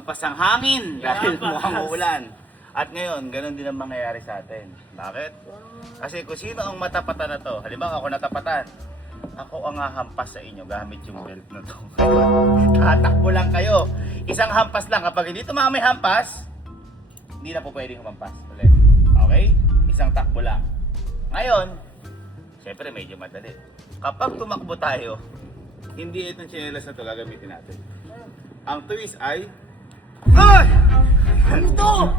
hampas ang hangin dahil mukhang uulan. At ngayon, ganun din ang mangyayari sa atin. Bakit? Kasi kung sino ang matapatan na to, halimbawa ako natapatan, ako ang hahampas sa inyo gamit yung belt na to. Tatakbo lang kayo. Isang hampas lang. Kapag hindi tumama may hampas, hindi na po pwedeng humampas ulit. Okay? Isang takbo lang. Ngayon, syempre medyo madali. Kapag tumakbo tayo, hindi itong tsinelas na ito gagamitin natin. Ang twist ay... Ay! Ano to?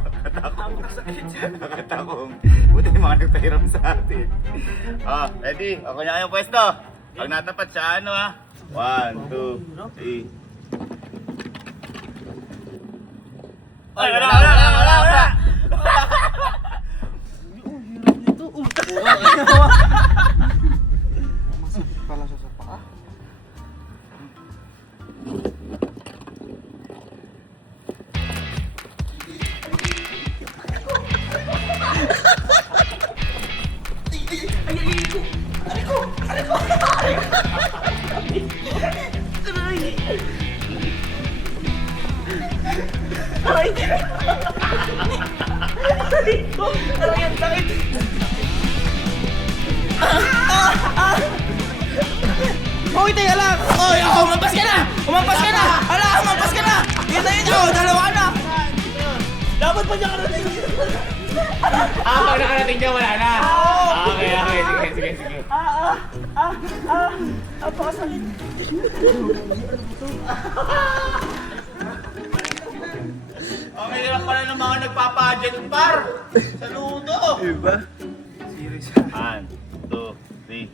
Nakatakong. Buti yung mga nagpahiram sa atin. Ready? Ako na kayong pwesto. Pag natapat siya, ano 1, 2, 3. Ay, wala! Masakit pala siya sa paa. Hoy, teka lang! Hoy, umampas ka na! Umampas ka na! Hala, umampas ka na! Yan na yun, dalawa na! Dapat pa niya karating! Pag nakarating ka, wala na. Okay. Sige. Napakasakit! Ang hirap pala ng mga nagpapajet par sa luto. Diba? Serious. 1, 2, 3.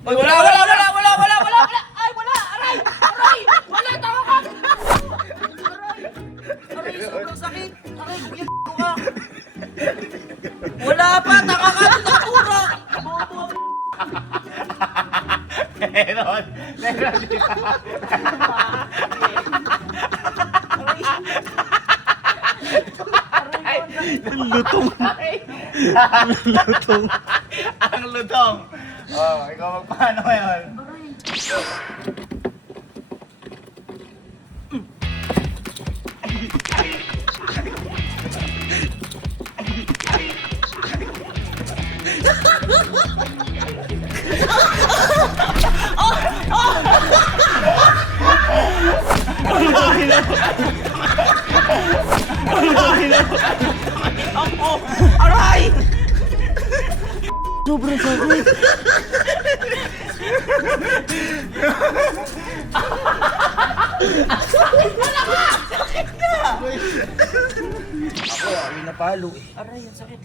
Ay, wala! Ay, wala! Aray! Wala! Tawa ka! Aray, sobrang sakit! Aray, kuya ka! Wala pa! Taka ka! Nakura! Meron di ba? Lutong. Lutong. Ang lutong. Ikaw magpaano ngayon? Aray! Sobrang sakit. Ako, ay napalo eh. Aray, ang sakit.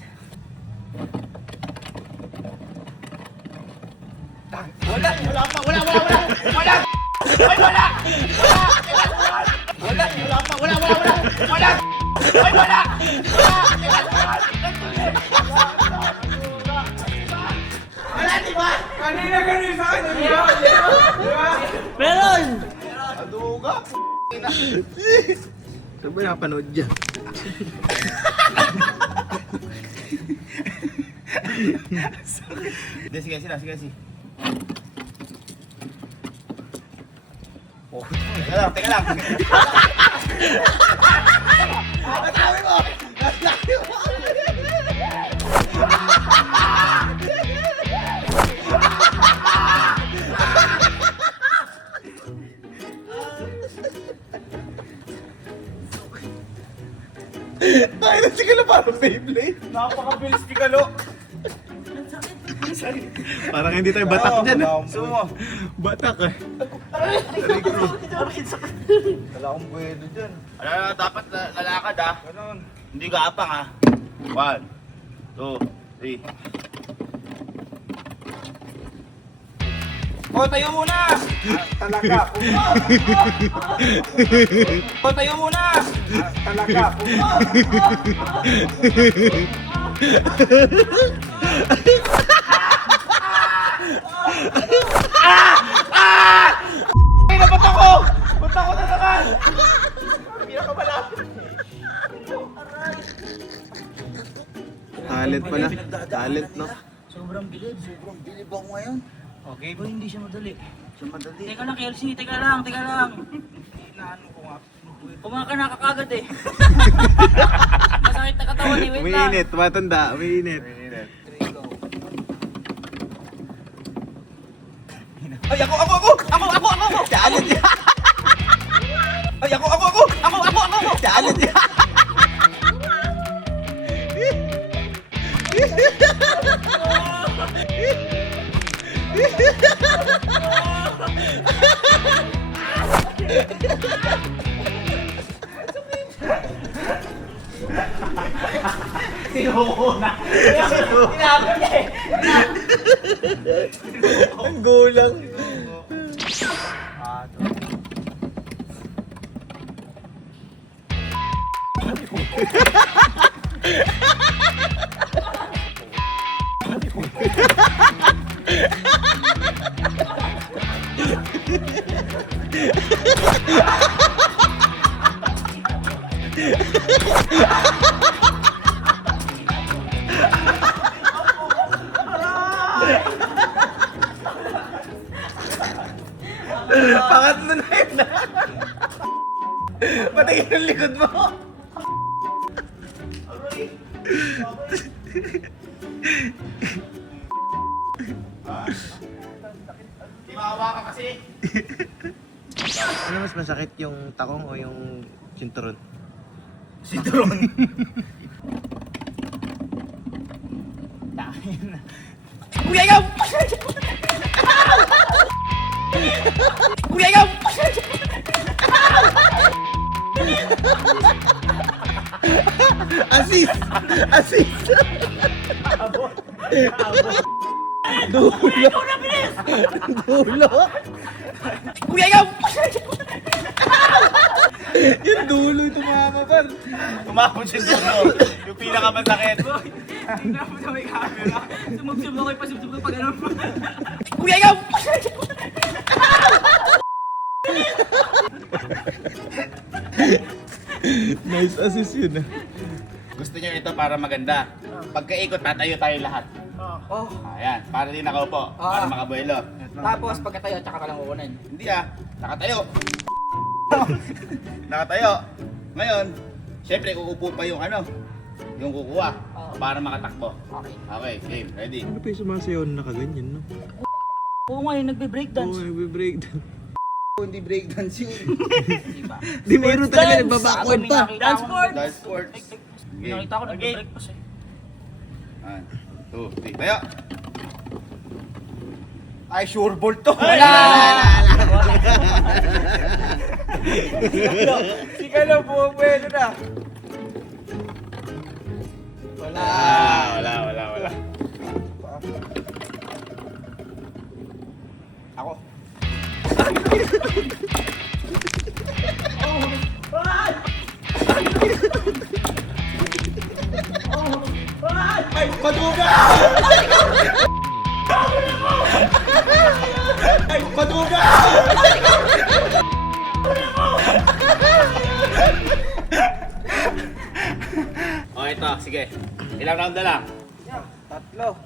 Wala pa. Ay, wala! Ay, wala! Wala, di ba? Kanina ganun sa akin. Meron! Aduga. Saan ba napanood dyan? Sige. Teka lang. Nasabi mo! Tayo na sigala parang Beyblade. Napakabilis ni Kalo. Parang hindi tayo batak dyan eh. Sumo. Batak eh. Wala akong buwedo dyan. Dapat lalakad Ganon. Hindi ka apang 1, 2, 3. O, tayo muna! Talaga. O, tayo muna! Talaga. Ay, ba't ako? Ba't ako na naman? Hindi na kamalapit. Talent pala. Talent, no? Sobrang bilib ako ngayon. Okay. Boy, hindi siya madali. Siya madali. Teka lang, Kelsey. Teka lang. Inaano ko nga. Kumain ka na kakagad eh. Masakit na katawan eh. Wait lang. Umiinit, matanda, umiinit. Ay, ako! Challenge niya! Ay, ako! Challenge niya! Sinuuna. Tinapon niya eh. Ang gulang. Pangatlo na yun na. Patingin ang likod mo. Di maawa ka kasi. Ano mas masakit, yung takong o yung sinturon? Sinturon. Kuya, ikaw! Kuya, ikaw! Assist! Assist! Dulo! Dulo! Kuya, ikaw! Yung dulo tumama pa. Umabot siya dulo. Yung pinakamasakit. Tingnan mo sa may camera. Sumubsub ako, ipasubsub ko pag ano. Kuya, ikaw! Nice assist yun ah. Gusto niyo ito para maganda. Pagkaikot, tatayo tayo lahat. Oh. Ayan, para di nakaupo. Para makabuelo. Tapos pagkatayo, tsaka ka lang uunin. Hindi nakatayo. Nakatayo. Ngayon, syempre uupo pa yung yung kukuha. Para makatakbo. Okay. Okay, game, ready. Ano pa yung sumasayaw na nakaganyan, no? Oo nga, yung nagbe-breakdance. Oo, nagbe-breakdown. Hindi breakdance yun. Diba? Di mayroon talaga nagbabackward pa. Dance sport! Dance sports. Game. Nakita ko nagbe-break pa siya. 1, 2, 3, tayo! Ay, sure ball to! Wala! Si ka na buwelo na. Wala. Ako. Ay, paduga! Ay, paduga! O, ito, sige. Ilang round na lang? Tatlo.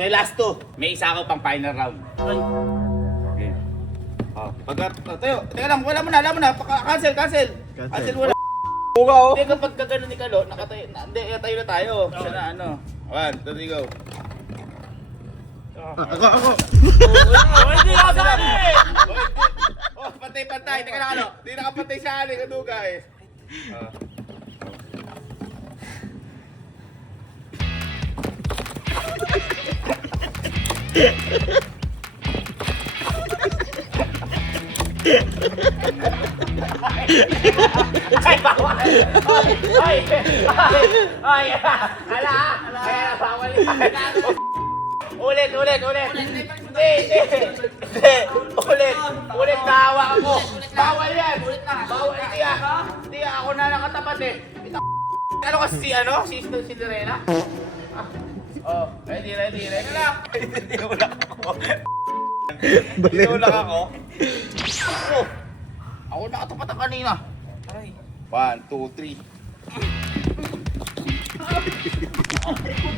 The last two. May isa ako pang final round. Ay, Okay. Tayo. Teka lang, wala mo na. Cancel. Cancel mo na. Buga oh. Hindi, kapag kagano ni Kalo, nakatayo na tayo. Siya na 1, 2, 3, go. Ako. hindi ako sabi! Oh, pantay. Teka lang, Hindi nakapantay sa akin, kaduga eh. Ay, bawal! Ay, ala, bawal yan. Ulit. Hindi. Ulit, nahawa ako. Bawal yan. Hindi, ako na nakatapat eh. Ano kasi si Cinderella? Oh, ready. Ready lang. Tinulak ako. Tinulak ako. Ako nakatapat ang kanina. 1, 2, 3.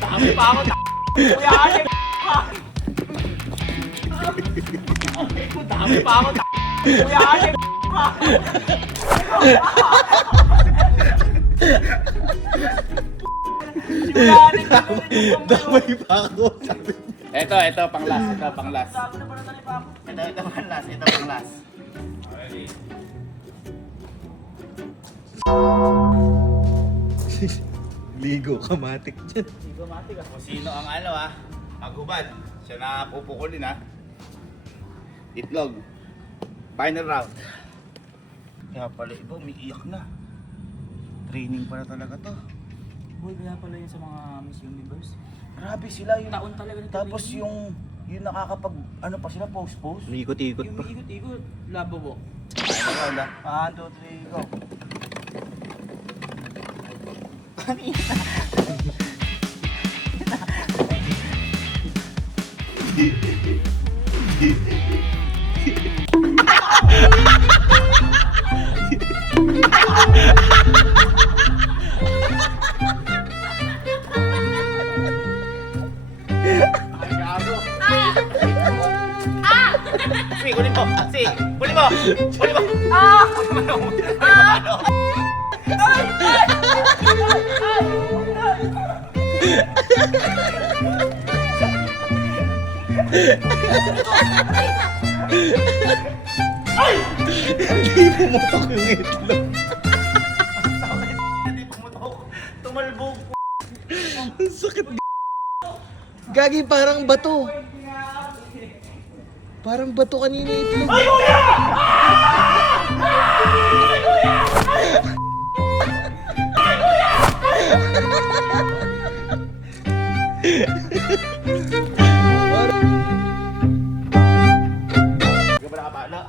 Dami pa ako, kuya Alex! Dami pa ako. Kuya Alex. Damay pa ako. Ito, pang last. Ito, pang last. Ito, pang last. Ligo, kamatik dyan. Kung sino ang maghubad. Siya na pupukulin Itlog. Final round. Kaya pala iba, umiiyak na. Training pala talaga to. Uy, kaya pala yun sa mga Miss Universe. Grabe sila yung Taon talaga nito. tapos yung nakakapag ano pa sila post. Umiikot-ikot Yung pa. ikot-ikot, labo mo. Final round 1, 2, 3, go. Si, kunin mo. Si, kunin mo. Kunin mo. Hindi pumutok yung itlog. Hindi pumutok. Tumalbog. Ang sakit. Gagi, parang bato. Parang bato kanina itlog. Ay, kuya! Hindi ka ba nakapala?